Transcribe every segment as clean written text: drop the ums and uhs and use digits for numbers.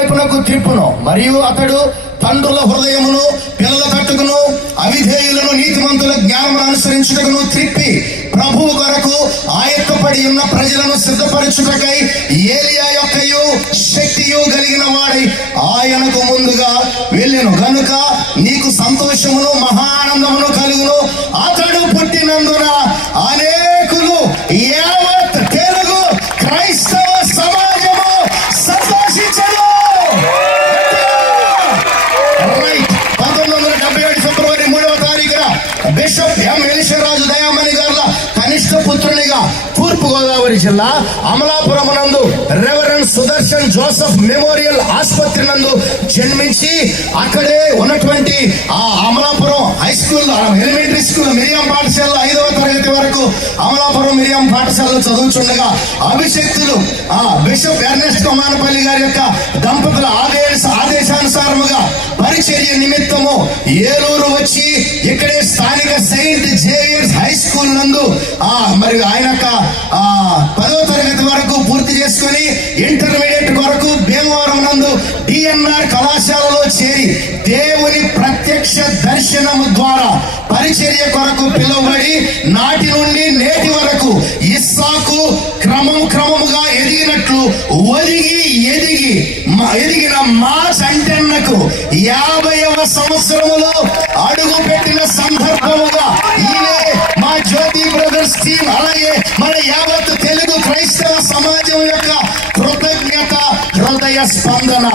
వైపునకు త్రిప్పును. మరియు అతడు తండ్రుల హృదయమును పిల్లల తట్టుకును అవిధేయులను నీతిమంతుల జ్ఞానమును అనుసరించుటకును త్రిప్పి ప్రభువు కొరకు ఆయత్తపడి ఉన్న ప్రజలను సిద్ధపరచుటకై ఏలియా యొక్కయు శక్తియు కలిగిన వాడై ఆయనకు ముందుగా వెళ్ళెను గనుక నీకు సంతోషమును మహానందమును కలుగును. అతడు పుట్టినందున అనేకులు యావత్ తెలుగు క్రైస్తవ సమాజము సంతోషించను. 1977 ఫిబ్రవరి 3వ తారీఖున బిషప్ ఎం ఎలిషరాజు దయామణి గారుల కనిష్ట పుత్రునిగా తూర్పుగోదావరి జిల్లా అమలాపురం నందు రెవరెండ్ సుదర్శన్ జోసెఫ్ మెమోరియల్ ఆసుపత్రి నందు జన్మించి అక్కడే ఉన్నటువంటి ఆ Amalapuram high school elementary school Miriam పాఠశాల 5వ తరగతి వరకు అమలాపురం మిరియం పాఠశాలలో చదువుతుండగా అభిషక్తులు బిషప్ ఎర్నెస్ట్ కొమానపల్లి గారి యొక్క దంపతుల ఆదేశానుసారముగా పరిచర్య నిమిత్తము ఏలూరు వచ్చి ఇక్కడే స్థానిక సెయింట్ జేవియర్స్ హై స్కూల్ నందు మరి ఆయన 10వ తరగతి వరకు పూర్తి చేసుకుని ఇంటర్మీడియట్ వరకు భీమవరం నందు డిఎన్ఆర్ కళాశాలలో చేరి దేవుని ప్రత్యక్ష దర్శనము ద్వారా పరిచర్య కొరకు పిలువబడి నాటి నుండి నేటి వరకు ఇస్సాకు క్రమముగా ఎదిగినట్లు ఎదిగిన మా సంటన్నకు 50వ సంవత్సరములో అడుగు పెట్టిన సందర్భముగా ఈయనే మా జ్యోతి బ్రదర్స్ టీం అలాగే మన యావత్ తెలుగు క్రైస్తవ సమాజం యొక్క కృతజ్ఞత హృదయ స్పందన.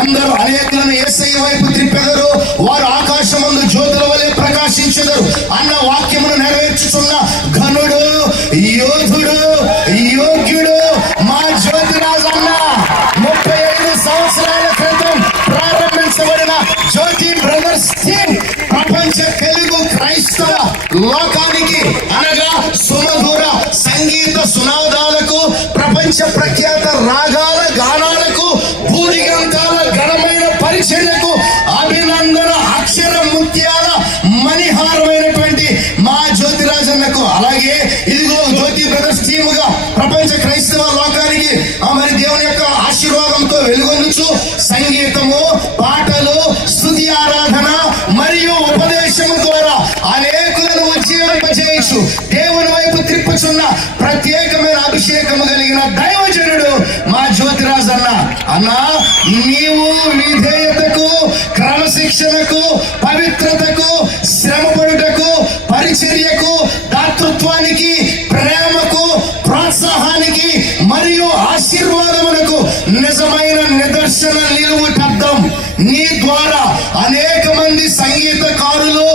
ఎందరో అనేకులను యేసయ్య వైపు త్రిప్పెదరు, వారు ఆకాశమందు జ్యోతుల వలె ప్రకాశించెదరు అన్న వాక్యమును నెరవేర్చుచున్న ఘనుడు యోధుడు యోగ్యుడు మా జ్యోతిరాజు అన్న. 35 సంవత్సరాల క్రితం ప్రారంభించబడిన జ్యోతి బ్రదర్స్ టీం ప్రపంచ తెలుగు క్రైస్తవ లోకానికి అనగా సుమధుర సంగీత సునాదాలకు ప్రపంచ ప్రఖ్యాత రాగాల గానాలకు భూరిగంతాల ఘనమైన పరిచర్యకు అభినందన అక్షర ముత్యాల మణిహారమైనటువంటి మా జ్యోతిరాజన్నకు అలాగే ఇదిగో జ్యోతి బ్రదర్స్ టీముగా ప్రపంచ క్రైస్తవ లోకానికి మరి దేవుని యొక్క ఆశీర్వాదంతో వెలుగొందుచు సంగీతము పాటలు స్తుతి ఆరాధన మరియు ఉపదేశము ద్వారా అనేకులను ఉజ్జీవింపజేయచ్చు దేవుని వైపు త్రిప్పుచున్న ప్రత్యేకమైన అభిషేకము కలిగిన దైవజనుడు మా జ్యోతిరాజు అన్న. నీవు విధేయతకు క్రమశిక్షణకు పవిత్రతకు శ్రమపడుటకు పరిచర్యకు దాతృత్వానికి ప్రేమకు ప్రోత్సాహానికి మరియు ఆశీర్వాదములకు నిజమైన నిదర్శన నిలువుటద్దం. నీ ద్వారా అనేక మంది సంగీతకారులు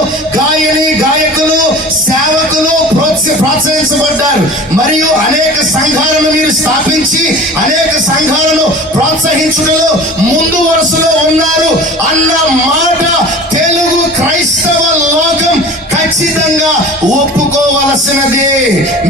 గాయకులు సేవకులు ప్రోత్సహించబడ్డారు మరియు అనేక సంఘాలను మీరు స్థాపించి అనేక సంఘాలను ప్రోత్సహించడంలో ముందు వరుసలో ఉన్నారు అన్న మాట తెలుగు క్రైస్తవ లోకం ఖచ్చితంగా ఒప్పుకోవలసినది.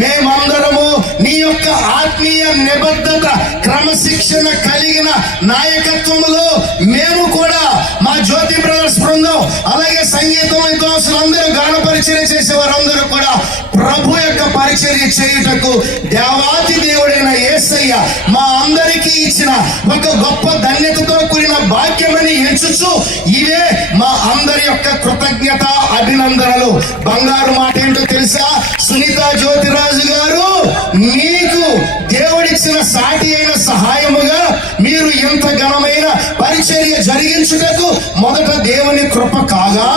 మేమందరము నీ యొక్క ఆత్మీయ నిబద్ధత క్రమశిక్షణ కలిగిన నాయకత్వములో మేము కూడా మా జ్యోతి బ్రదర్స్ బృందం అలాగే సంగీతం విద్వాంసులందరూ గాన పరిచర్య చేసే వారందరూ కూడా ప్రభు యొక్క పరిచర్య చేయుటకు దేవాతి దేవుడైన యేసయ్య మా అందరికీ ఇచ్చిన ఒక గొప్ప ధన్యతతో కూడిన భాగ్యమని ఎంచుచు ఇవే మా అందరి యొక్క కృతజ్ఞత అభినందనలు. బంగారు మాట ఏంటో తెలుసా? సునీత జ్యోతిరాజు గారు మీకు దేవుడిచ్చిన సాటి అయిన సహాయముగా మీరు ఎంత ఘనమైన పరిచర్య జరిగించుటకు మొదట దేవుని కృప కాగా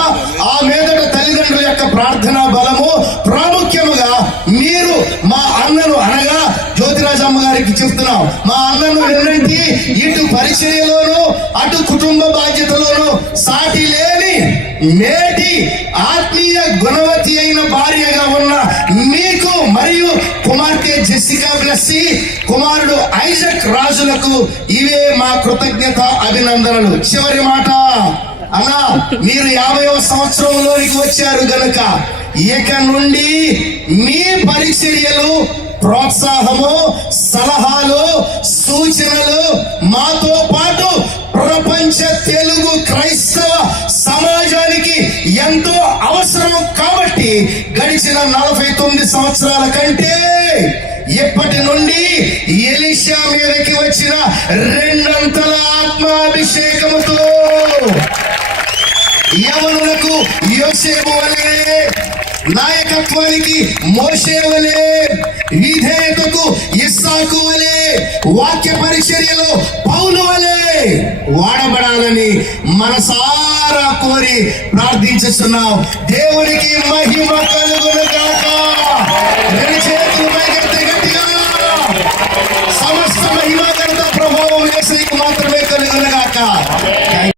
ఆ మీదట తల్లిదండ్రుల యొక్క ప్రార్థనా బలము ప్రాముఖ్యముగా మీరు మా అన్నను అనగా జ్యోతిరాజమ్మ గారికి చెప్తున్నాం, మా అన్నను వినండి, ఇటు పరిచర్యలోను అటు కుటుంబ బాధ్యతలోను సాటి లేని మేటి ఆత్మీయ గుణవతి అయిన భార్యగా ఉన్న మీకు మరియు కుమార్తె జెసికా బ్లెస్సీ కుమారుడు ఐజక్ రాజులకు ఇవే మా కృతజ్ఞత అభినందనలు. చివరి మాట అలా మీరు 50వ సంవత్సరంలోనికి వచ్చారు గనుక ఇక నుండి మీ పరిచర్యలు ప్రోత్సాహము సలహాలు సూచనలు మాతో పాటు ప్రపంచ తెలుగు క్రైస్తవ సమాజానికి ఎంతో అవసరం కాబట్టి గడిచిన 49 సంవత్సరాల కంటే ఇప్పటి నుండి ఎలీషా మీదకి వచ్చిన 2 అంతల ఆత్మాభిషేకముతో యవనులకు యోసేపు వలె, నాయకత్వానికి మోషే వలె, విధేయతకు ఇస్సాకు వలె, వాక్య పరిచర్యలో పౌలు వలె వాడబడాలని మనసారా కోరి ప్రార్థించుతున్నాం. దేవునికి మహిమ కలుగును గాక.